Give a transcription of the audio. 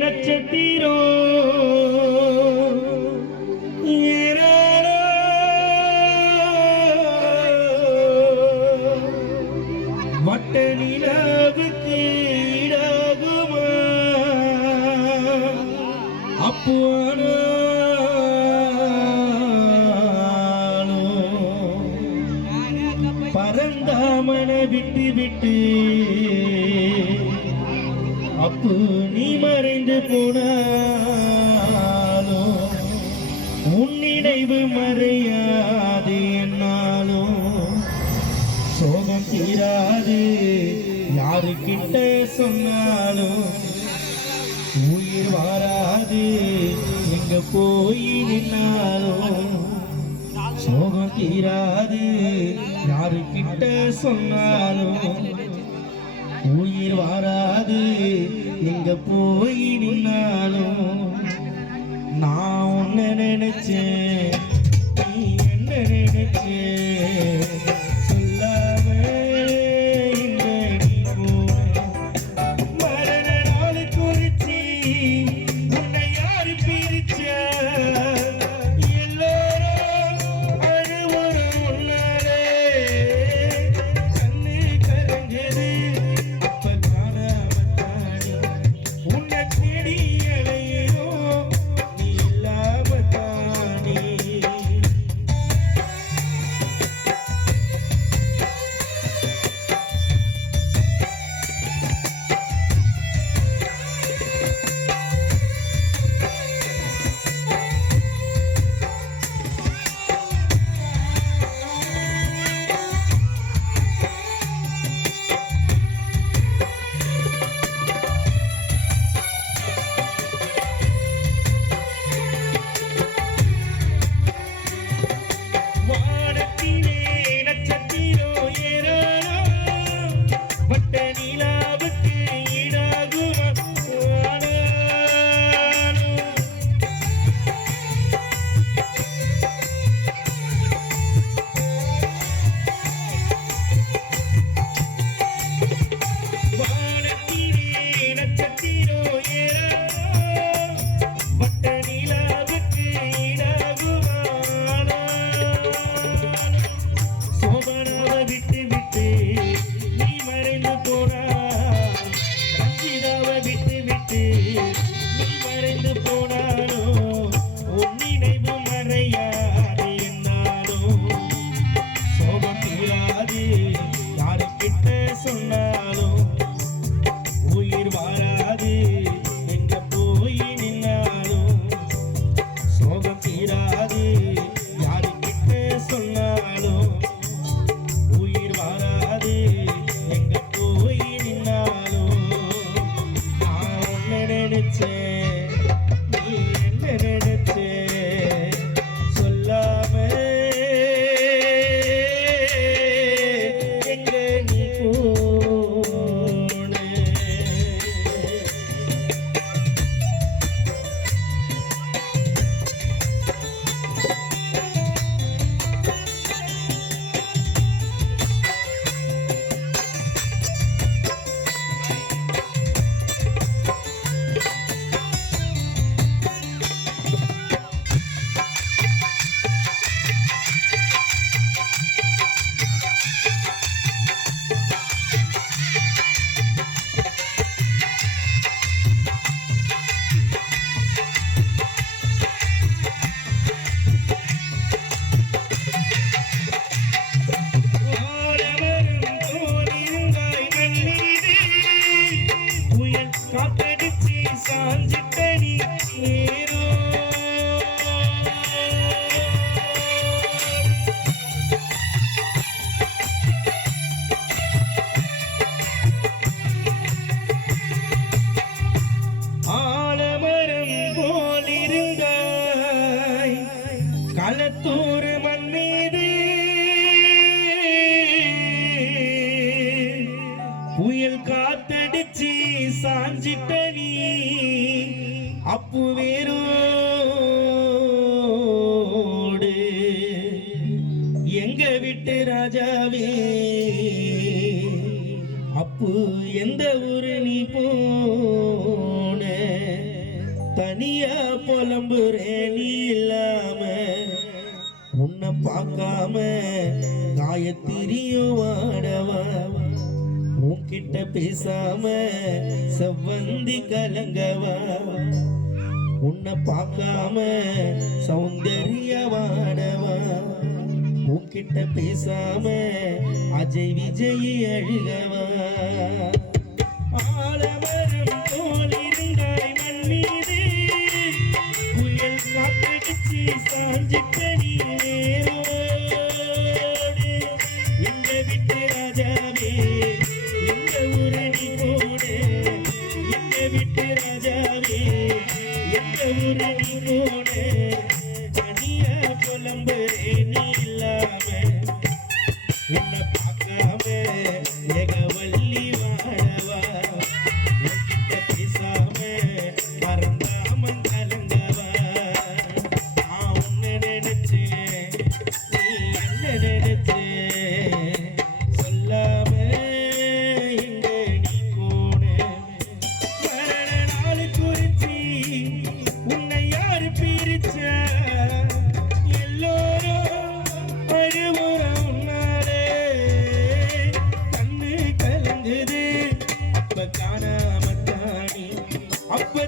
நட்சத்திரோ வட்ட நிலவுக்கு ஈடாகுமா அப்புவானோ பரந்தாமன விட்டு விட்டு அப்பு நீ மறைந்து போனாலும் உன் நினைவு மறையாது என்னாலும் சோகம் தீராது யாருக்கிட்ட சொன்னாலும் உயிர் வாராது எங்க போய் நின்னாலும் சோகம் தீராது யாருக்கிட்ட சொன்னாலும் உயிர் வாராது எங்க போய் நின்னாலும் நான் உன்னை நினைச்சேன் நீ என்ன நினைச்சே சொல்லாம எங்க நீ போன மரண நாள் குறிச்சி உன்னை யாரு பிரிச்ச களத்தூர் மண் மீது புயல் காத்தடிச்சு சாஞ்சிட்ட நீ அப்பு வேரோடு எங்க விட்டு ராஜாவே அப்பு எந்த ஊரு நீ போன தனியா புலம்புறேன் நீ இல்லாம உன்னை பார்க்காம காயத்திரியும் வாடவா உன்கிட்ட பேசாம செவ்வந்தி கலங்கவா உன்னை பார்க்காம சௌந்தர்ய வாடவா உன்கிட்ட பேசாம அஜய் விஜய் அழுகவா ஆலமரம் போல் இருந்தாய் மண் மீது புயல் காத்தடிச்சு சாஞ்சிட்டடி நேரோடு எங்க விட்டு ராஜாவே எங்க ஊரணி போடு எங்க விட்டு ராஜாவே எங்க ஊரணி போடு தனியா புலம்புறே நீ இல்லாம உன்னை பார்க்காம ஏகவல்லி வாழவா உன்கிட்ட பேசாம மறந்தாம கலங்கவா நான் உன்னை நினைச்சு நீ என்ன நினைச்சு சொல்லாம எங்க நீ போன மரண நாள் குறிச்சி உன்னை யாரு பிரிச்ச எல்லோரும் அழுவுறோம் உன்னாலே கண்ணு கலங்குது அப்ப காணாம தானே அப்ப